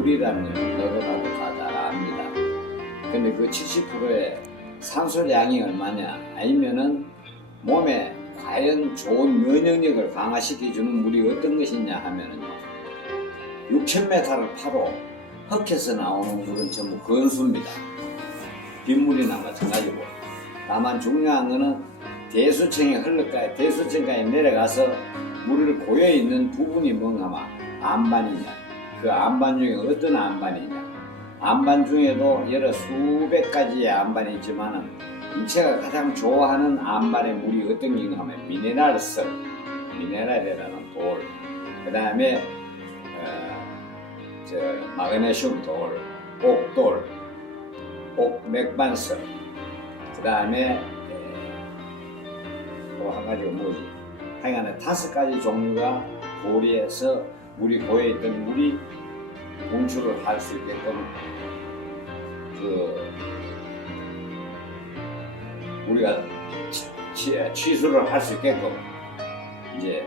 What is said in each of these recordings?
물이라는 걸 너도나도 다 잘 압니다. 근데 그 70%의 산소량이 얼마냐, 아니면은 몸에 과연 좋은 면역력을 강화시켜주는 물이 어떤 것이냐 하면은요, 6,000m를 파도 흙에서 나오는 물은 전부 건수입니다. 빗물이나 마찬가지고. 다만 중요한 것은 대수층까지 내려가서 물을 고여있는 부분이 뭔가 안반이냐, 그 안반 중에 어떤 안반이냐. 안반 중에도 여러 수백 가지의 안반이 있지만은 인체가 가장 좋아하는 안반의 물이 어떤 게 있냐 하면 미네랄성, 미네랄이라는 돌, 그 다음에 마그네슘 돌, 옥돌, 옥맥반석, 그 다음에 또 한 가지가 뭐지? 하여간에 5가지 종류가 돌에서 물이 고여있던 물이 분출을 할 수 있게끔 우리가 취수를 할 수 있게끔 이제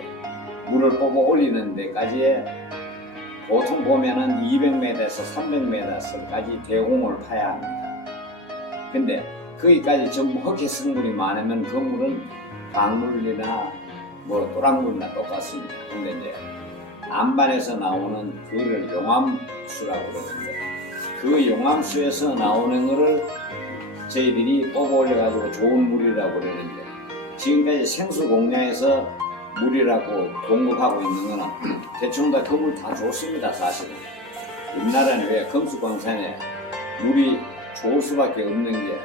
물을 뽑아 올리는 데까지의 보통 보면은 200m에서 300m까지 대공을 파야 합니다. 근데 거기까지 전부 흙의 성분이 많으면 그 물은 강물이나 뭐 또랑물이나 똑같습니다. 근데 이제 안반에서 나오는 그를 용암수라고 그러는데, 그 용암수에서 나오는 거를 저희들이 뽑아 올려가지고 좋은 물이라고 그러는데, 지금까지 생수 공장에서 물이라고 공급하고 있는 거는 대충 다 그 물 다 좋습니다. 사실은 우리나라는 왜 금수광산에 물이 좋을 수밖에 없는 게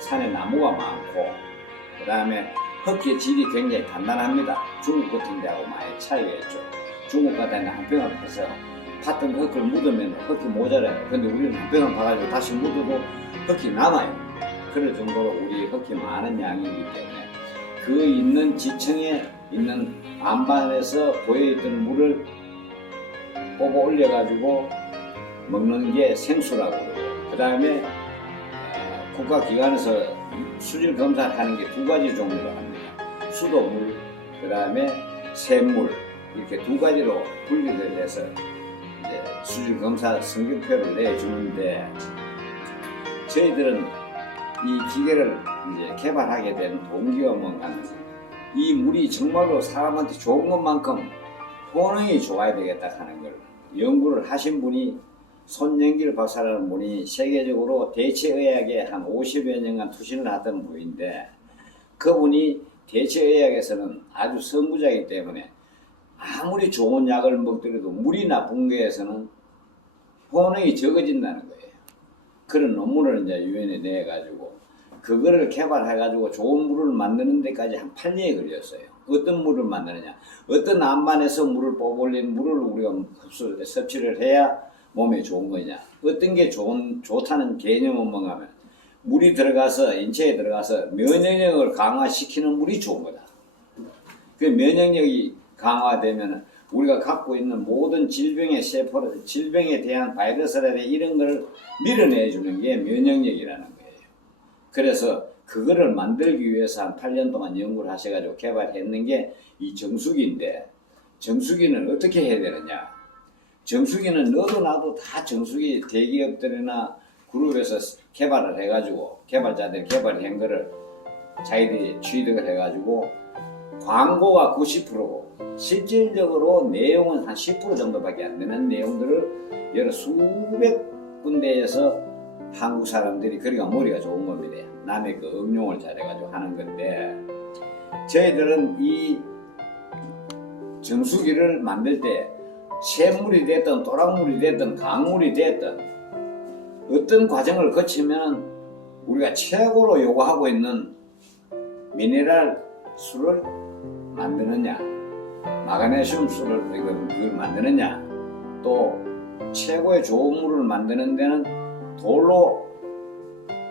산에 나무가 많고, 그 다음에 흙의 질이 굉장히 단단합니다. 중국 같은 데하고 많이 차이가 있죠. 중국 같은 데는 한 병을 파서 팠던 흙을 묻으면 흙이 모자라요. 근데 우리는 한 병을 파가지고 다시 묻어도 흙이 남아요. 그럴 정도로 우리 흙이 많은 양이기 때문에 그 있는 지층에 있는 안반에서 고여있던 물을 뽑아 올려가지고 먹는 게 생수라고 그래요. 그 다음에 국가기관에서 수질 검사를 하는 게 2가지 종류로 합니다. 수도물, 그 다음에 샘물, 이렇게 2가지로 분리를 해서 이제 수질 검사 성적표를 내주는데, 저희들은 이 기계를 이제 개발하게 된 동기가 뭔가 하면 이 물이 정말로 사람한테 좋은 것만큼 효능이 좋아야 되겠다 하는 걸 연구를 하신 분이 손영길 박사라는 분이 세계적으로 대체의학에 한 50여 년간 투신을 하던 분인데, 그분이 대체의학에서는 아주 선구자이기 때문에 아무리 좋은 약을 먹더라도 물이 나쁜 거에서는 효능이 적어진다는 거예요. 그런 논문을 이제 유엔에 내가지고 그거를 개발해가지고 좋은 물을 만드는 데까지 한 8년이 걸렸어요. 어떤 물을 만드느냐, 어떤 안반에서 물을 뽑아 올린 물을 우리가 섭취를 해야 몸에 좋은 거냐, 어떤 게 좋다는 개념은 뭔가 하면 물이 들어가서 인체에 들어가서 면역력을 강화시키는 물이 좋은 거다. 그 면역력이 강화되면 우리가 갖고 있는 모든 질병의 세포를, 질병에 대한 바이러스라든가 이런 걸 밀어내주는 게 면역력이라는 거예요. 그래서 그거를 만들기 위해서 한 8년 동안 연구를 하셔가지고 개발했는 게 이 정수기인데, 정수기는 어떻게 해야 되느냐. 정수기는 너도 나도 다 정수기 대기업들이나 그룹에서 개발을 해가지고, 개발자들이 개발한 거를 자기들이 취득을 해가지고 광고가 90%고 실질적으로 내용은 한 10% 정도밖에 안 되는 내용들을 여러 수백 군데에서 한국 사람들이, 그러니까 머리가 좋은 겁니다. 남의 그 응용을 잘해가지고 하는 건데, 저희들은 이 정수기를 만들 때 샘물이 됐든 또랑물이 됐든 강물이 됐든 어떤 과정을 거치면 우리가 최고로 요구하고 있는 미네랄 술을 만드느냐, 마그네슘 술을 그걸 만드느냐, 또 최고의 좋은 물을 만드는 데는 돌로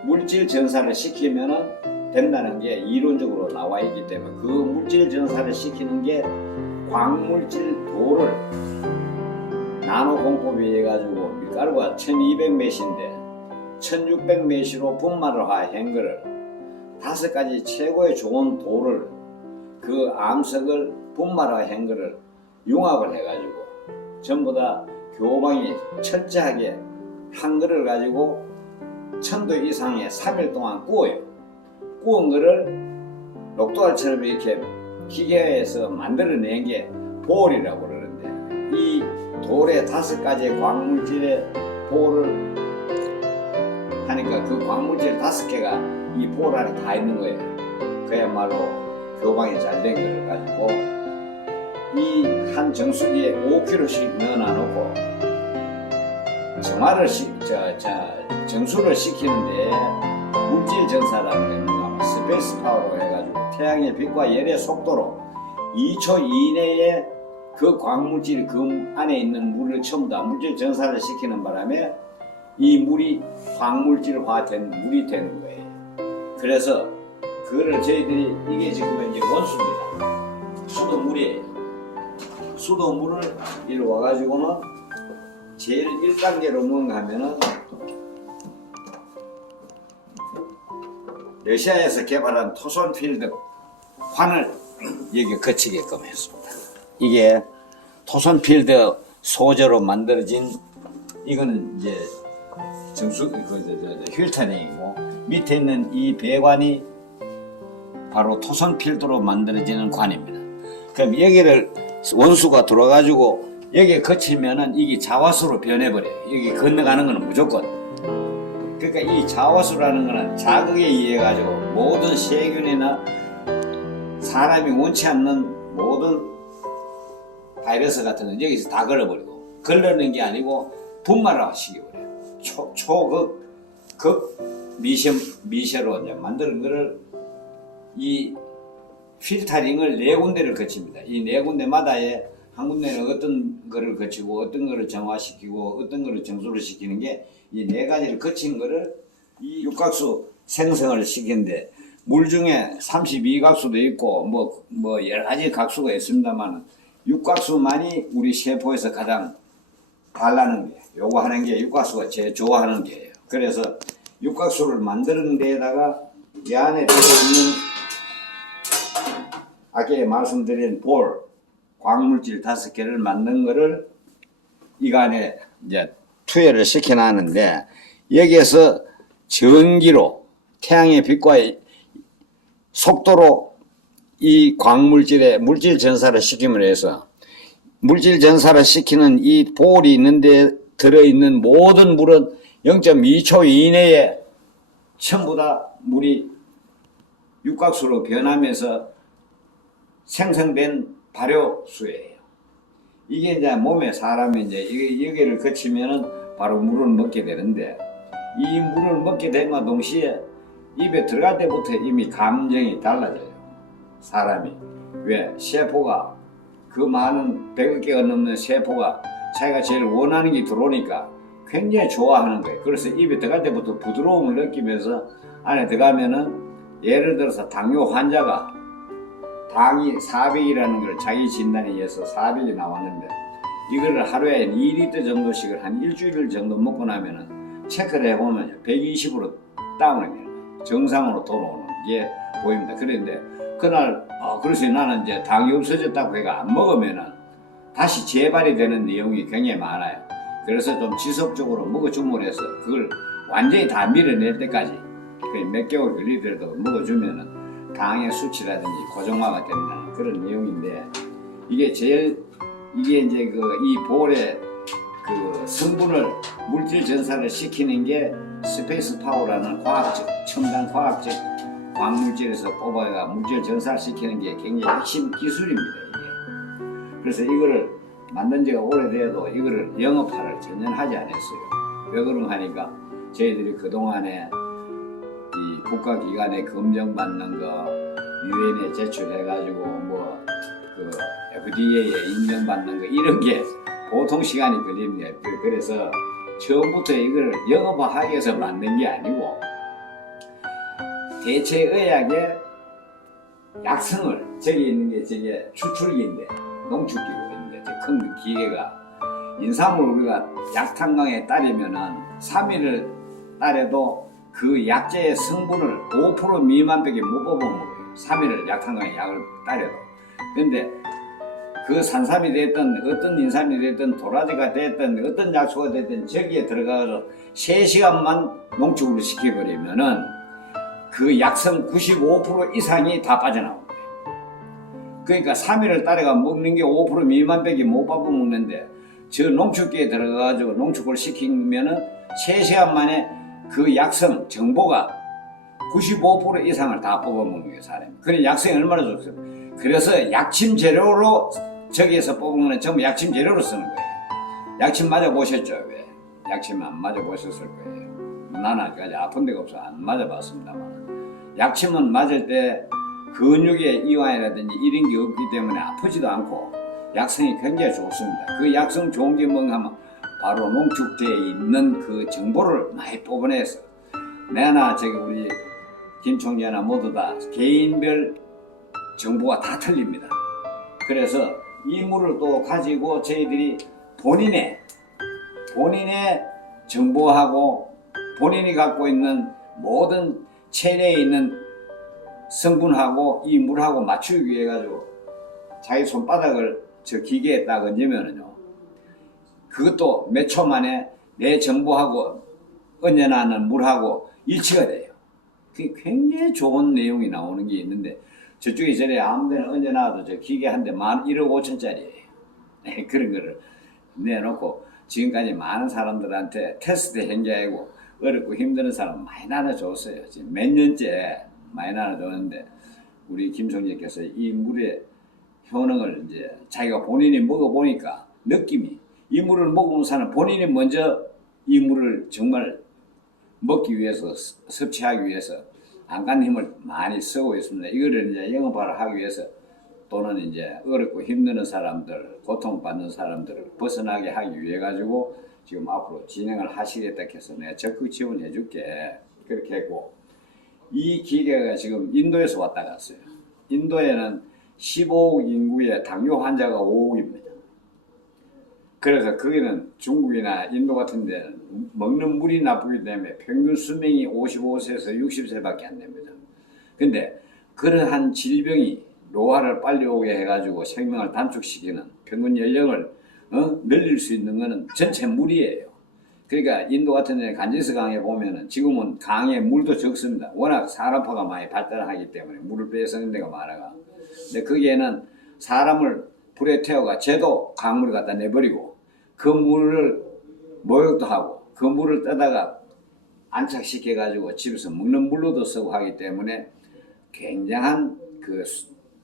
물질 전사를 시키면 된다는 게 이론적으로 나와 있기 때문에, 그 물질 전사를 시키는 게 광물질 돌을 나노 공법이 해가지고 밀가루가 1200메시인데 1600메시로 분말을 한 거를 5가지 최고의 좋은 돌을, 그 암석을 분말화 한 거를 융합을 해가지고 전부 다 교방이 철저하게 한 거를 가지고 1000도 이상의 3일 동안 구워요. 구운 거를 녹두알처럼 이렇게 기계에서 만들어낸 게 볼이라고 그러는데, 이 돌에 5가지의 광물질의 볼을 하니까 그 광물질 5개가 이 볼 안에 다 있는 거예요. 그야말로 교방이 잘 된 거를 가지고 이 한 정수기에 5kg씩 넣어놔놓고 정수를 시키는데 물질 전사라는 게 뭔가 스페이스 파워로 해가지고 태양의 빛과 열의 속도로 2초 이내에 그 광물질 그 안에 있는 물을 전부 다 물질 전사를 시키는 바람에 이 물이 광물질화된 물이 되는 거예요. 그래서 그거를 저희들이 이게 지금 이제 원수입니다. 수돗물이에요. 수돗물을 이리 와가지고는 제일 1단계로 뭔가 하면은 러시아에서 개발한 토손필드 관을 여기 거치게끔 했습니다. 이게 토손필드 소재로 만들어진, 이거는 이제 정수 휠터링이고, 밑에 있는 이 배관이 바로 토손필드로 만들어지는 관입니다. 그럼 여기를 원수가 들어가지고 여기에 거치면은 이게 자화수로 변해버려요. 여기 건너가는 거는 무조건. 그러니까 이 자화수라는 거는 자극에 의해 가지고 모든 세균이나 사람이 원치 않는 모든 바이러스 같은 건 여기서 다 걸어버리고, 걸러는 게 아니고 분말화 시켜버려요. 초극 미세로 이제 만드는 거를, 이 필터링을 4군데를 거칩니다. 이 4군데마다에 한 군데는 어떤 거를 거치고 어떤 거를 정화시키고 어떤 거를 정수를 시키는 게 이 4가지를 거친 거를 이 육각수 생성을 시키는데, 물 중에 32각수도 있고 뭐 여러 가지 각수가 있습니다만 육각수만이 우리 세포에서 가장 달라는 게, 요거 하는 게 육각수가 제일 좋아하는 게예요. 그래서 육각수를 만드는 데에다가 이 안에 들어있는 아까 말씀드린 볼, 광물질 5개를 만든 거를 이거 안에 이제 투여를 시켜놨는데, 여기에서 전기로 태양의 빛과 속도로 이 광물질에 물질 전사를 시킴으로 해서, 물질 전사를 시키는 이 볼이 있는데 들어있는 모든 물은 0.2초 이내에 전부 다 물이 육각수로 변하면서 생성된 발효수예요. 이게 이제 몸에 사람이 이제 여기를 거치면은 바로 물을 먹게 되는데, 이 물을 먹게 됨과 동시에 입에 들어갈 때부터 이미 감정이 달라져요. 사람이. 왜? 세포가, 그 많은 100여 개가 넘는 세포가 자기가 제일 원하는 게 들어오니까 굉장히 좋아하는 거예요. 그래서 입에 들어갈 때부터 부드러움을 느끼면서 안에 들어가면은, 예를 들어서 당뇨 환자가 당이 400이라는 걸 자기 진단에 의해서 400이 나왔는데, 이거를 하루에 2리터 정도씩을 한 일주일 정도 먹고 나면은 체크를 해보면 120으로 다운이 돼요. 정상으로 돌아오는 게 보입니다. 그런데 그날 그래서 나는 이제 당이 없어졌다고 해가 안 먹으면은 다시 재발이 되는 내용이 굉장히 많아요. 그래서 좀 지속적으로 먹어줌으로 해서 그걸 완전히 다 밀어낼 때까지 몇 개월 걸리더라도 먹어주면은 당의 수치라든지 고정화가 된다는 그런 내용인데, 이게 이제 이 볼의 그 성분을 물질 전사를 시키는 게 스페이스 파워라는 과학적, 첨단 과학적 광물질에서 뽑아가 물질 전사를 시키는 게 굉장히 핵심 기술입니다. 이게. 그래서 이거를 만든 지가 오래돼도 이거를 영업화를 전혀 하지 않았어요. 왜 그런가 하니까 저희들이 그동안에 이 국가기관에 검증받는 거, 유엔에 제출해가지고 그 FDA에 인정받는 거, 이런 게 보통 시간이 걸립니다. 그래서 처음부터 이걸 영업화하기 위해서 만든 게 아니고, 대체의학의 약성을, 저기 있는 게 저게 추출기인데, 농축기고 있는데, 큰 기계가, 인삼을 우리가 약탕강에 따르면은 3일을 따려도 그 약재의 성분을 5% 미만밖에 못 뽑아먹어요. 3일을 약탕강에 약을 따려도. 근데 그 산삼이 됐든 어떤 인삼이 됐든 도라지가 됐든 어떤 약초가 됐든 저기에 들어가서 3시간만 농축을 시켜버리면은 그 약성 95% 이상이 다 빠져나옵니다. 그러니까 3일을 따라가 먹는 게 5% 미만밖에 못 받고 먹는데 저 농축기에 들어가가지고 농축을 시키면은 3시간 만에 그 약성 정보가 95% 이상을 다 뽑아먹는 거예요, 사람이. 그래 약성이 얼마나 좋습니까? 그래서 약침 재료로 저기에서 뽑은 거는 전부 약침 재료로 쓰는 거예요. 약침 맞아보셨죠? 왜? 약침 안 맞아보셨을 거예요. 나는 아직까지 아픈 데가 없어 안 맞아봤습니다만, 약침은 맞을 때 근육에 이완이라든지 이런 게 없기 때문에 아프지도 않고 약성이 굉장히 좋습니다. 그 약성 좋은 게 뭔가 하면 바로 농축제에 있는 그 정보를 많이 뽑아내서 내나 저기 우리 김 총재나 모두 다 개인별 정보가 다 틀립니다. 그래서 이 물을 또 가지고 저희들이 본인의 정보하고 본인이 갖고 있는 모든 체내에 있는 성분하고 이 물하고 맞추기 위해 가지고 자기 손바닥을 저 기계에 딱 얹으면은요, 그것도 몇 초 만에 내 정보하고 얹어놨는 물하고 일치가 돼요. 그게 굉장히 좋은 내용이 나오는 게 있는데 저쪽에 저래 아무데나 얹어놔도 저 기계 한 대 1억 5천짜리예요. 그런 거를 내놓고 지금까지 많은 사람들한테 테스트 행자이고 어렵고 힘든 사람 많이 나눠줬어요. 지금 몇 년째 많이 나눠줬는데 우리 김총재께서 이 물의 효능을 이제 자기가 본인이 먹어보니까 느낌이, 이 물을 먹어본 사람은 본인이 먼저 이 물을 정말 먹기 위해서, 섭취하기 위해서 안간 힘을 많이 쓰고 있습니다. 이거를 이제 영업화를 하기 위해서 또는 이제 어렵고 힘드는 사람들, 고통받는 사람들을 벗어나게 하기 위해 가지고 지금 앞으로 진행을 하시겠다 해서 내가 적극 지원해 줄게. 그렇게 했고, 이 기계가 지금 인도에서 왔다 갔어요. 인도에는 15억 인구의 당뇨 환자가 5억입니다. 그래서 거기는 중국이나 인도 같은 데는 먹는 물이 나쁘기 때문에 평균 수명이 55세에서 60세밖에 안 됩니다. 근데 그러한 질병이 노화를 빨리 오게 해가지고 생명을 단축시키는 평균 연령을 늘릴 수 있는 거는 전체 물이에요. 그러니까 인도 같은 데는 간지스 강에 보면은 지금은 강에 물도 적습니다. 워낙 산업화가 많이 발달하기 때문에 물을 빼서는 데가 많아가. 근데 거기에는 사람을 불에 태워가 쟤도 강물을 갖다 내버리고 그 물을 목욕도 하고 그 물을 떠다가 안착시켜가지고 집에서 먹는 물로도 쓰고 하기 때문에 굉장한 그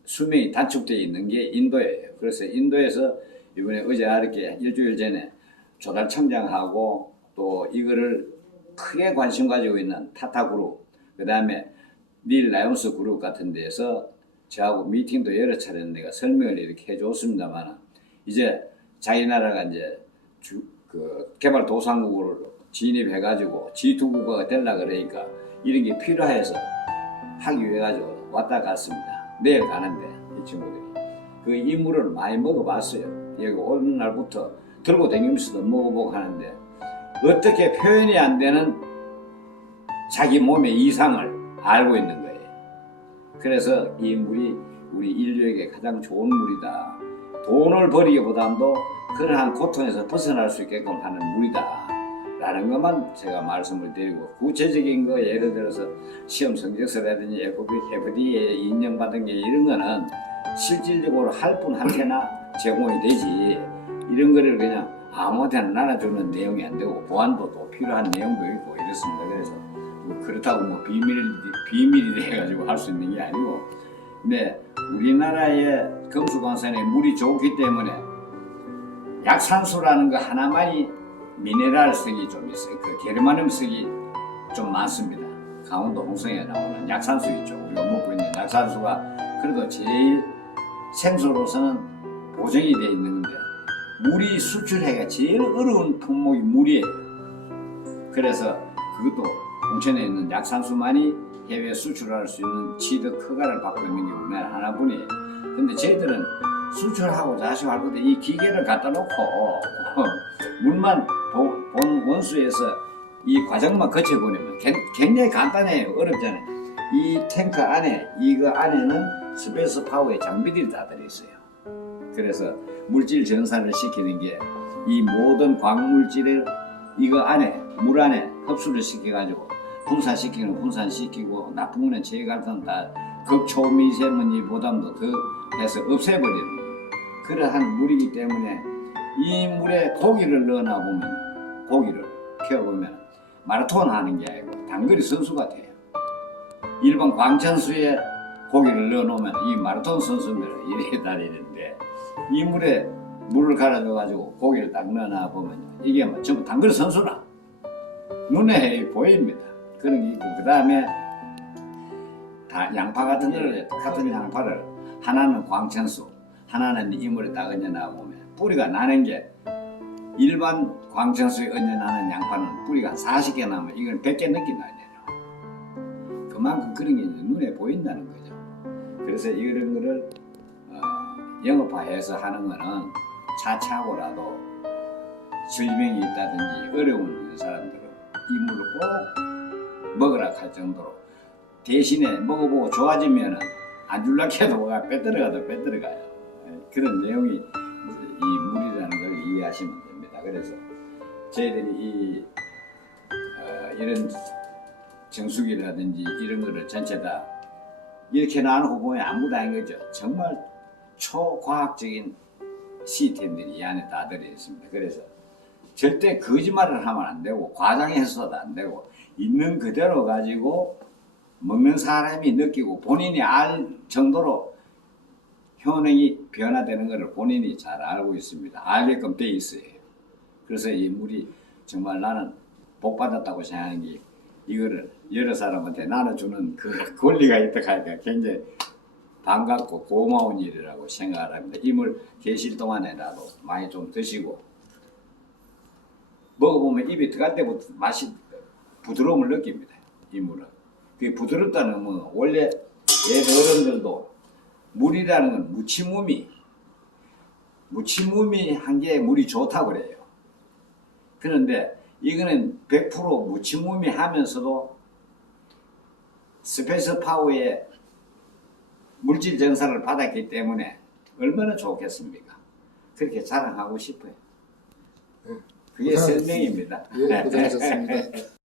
수명이 단축되어 있는 게 인도예요. 그래서 인도에서 이번에 어제 이렇게 일주일 전에 조달청장하고 또 이거를 크게 관심 가지고 있는 타타그룹, 그 다음에 닐 라이온스 그룹 같은 데서 저하고 미팅도 여러 차례 내가 설명을 이렇게 해줬습니다만, 이제 자기 나라가 이제 그 개발도상국으로 진입해가지고 G2국가가 되려고 그러니까 이런 게 필요해서 하기 위해 가지고 왔다 갔습니다. 내일 가는데 이 친구들이 그 이물을 많이 먹어봤어요. 여기 오는 날부터 들고 다니면서도 먹어보고 하는데 어떻게 표현이 안 되는 자기 몸의 이상을 알고 있는 거예요. 그래서 이 물이 우리 인류에게 가장 좋은 물이다. 돈을 버리기보다도 그러한 고통에서 벗어날 수 있게끔 하는 물이다 라는 것만 제가 말씀을 드리고, 구체적인 거 예를 들어서 시험 성적서라든지 FDA에 인정받은 게 이런 거는 실질적으로 할 분한테나 제공이 되지, 이런 거를 그냥 아무한테나 나눠주는 내용이 안 되고 보안도 또 필요한 내용도 있고 이렇습니다. 그래서 뭐 그렇다고 뭐 비밀이 돼가지고 할 수 있는 게 아니고, 근데 우리나라의 금수강산에 물이 좋기 때문에 약산수라는 거 하나만이 미네랄성이 좀 있어요. 그 게르마늄성이 좀 많습니다. 강원도 홍성에 나오는 약산수 있죠. 우리가 먹고 있는 약산수가 그래도 제일 생수로서는 보정이 되어 있는 건데, 물이 수출하기가 제일 어려운 품목이 물이에요. 그래서 그것도 홍천에 있는 약산수만이 해외 수출할 수 있는 취득 허가를 받고 있는 게 우리나라 하나뿐이에요. 근데 저희들은 수출하고 자식할 건데 이 기계를 갖다 놓고 물만 본 원수에서 이 과정만 거쳐보내면 굉장히 간단해요. 어렵잖아요. 이 탱크 안에, 이거 안에는 스페이스 파워의 장비들이 다 들어있어요. 그래서 물질 전산을 시키는 게 이 모든 광물질을 이거 안에 물 안에 흡수를 시켜가지고 분산시키는 분산시키고 나쁜 거는 제거해서 다 극초미세먼지 보담도 더 해서 없애버리는 거예요. 그러한 물이기 때문에 이 물에 고기를 넣어놔 보면 고기를 키워보면 마라톤 하는 게 아니고 단거리 선수가 돼요. 일반 광천수에 고기를 넣어놓으면 이 마라톤 선수면 이래 다니는데 이 물에 물을 갈아줘 가지고 고기를 딱 넣어놔 보면 이게 전부 단거리 선수라 눈에 보입니다. 그런 게 있고 그 다음에 양파 같은 거를 같은 양파를 하나는 광천수 하나는 이 물에 딱 얹어놔 보면 뿌리가 나는 게 일반 광천수에 얹어나는 양파는 뿌리가 40개 나면 이건 100개 넘게 나야 돼요. 그만큼 그런 게 이제 눈에 보인다는 거죠. 그래서 이런 거를 영업화해서 하는 거는 차차고라도 질병이 있다든지 어려운 사람들은 이 물을 꼭 먹으라 할 정도로 대신에 먹어보고 좋아지면은 안 줄라 해도 뭐가 빼들어가도 빼들어가요. 그런 내용이 이 물이라는 걸 이해하시면 됩니다. 그래서 저희들이 이런 정수기라든지 이런 거를 전체 다 이렇게 나누고 보면 아무도 아닌 거죠. 정말 초과학적인 시스템들이 이 안에 다 들어있습니다. 그래서 절대 거짓말을 하면 안 되고 과장해서도 안 되고 있는 그대로 가지고 먹는 사람이 느끼고 본인이 알 정도로 효능이 변화되는 것을 본인이 잘 알고 있습니다. 알게끔 돼 있어요. 그래서 이 물이 정말 나는 복 받았다고 생각하는 게 이거를 여러 사람한테 나눠주는 그 권리가 있다 하니까 굉장히 반갑고 고마운 일이라고 생각을 합니다. 이 물 계실 동안에라도 많이 좀 드시고 먹어보면 입에 들어갈 때부터 맛이 부드러움을 느낍니다. 이 물은. 그 부드럽다는 건 원래 옛 어른들도 물이라는 건 무치무미한 게 물이 좋다고 그래요. 그런데 이거는 100% 무치무미하면서도 스페이스 파워의 물질 전사를 받았기 때문에 얼마나 좋겠습니까? 그렇게 자랑하고 싶어요. 그게 설명입니다. 예, 고생하셨습니다.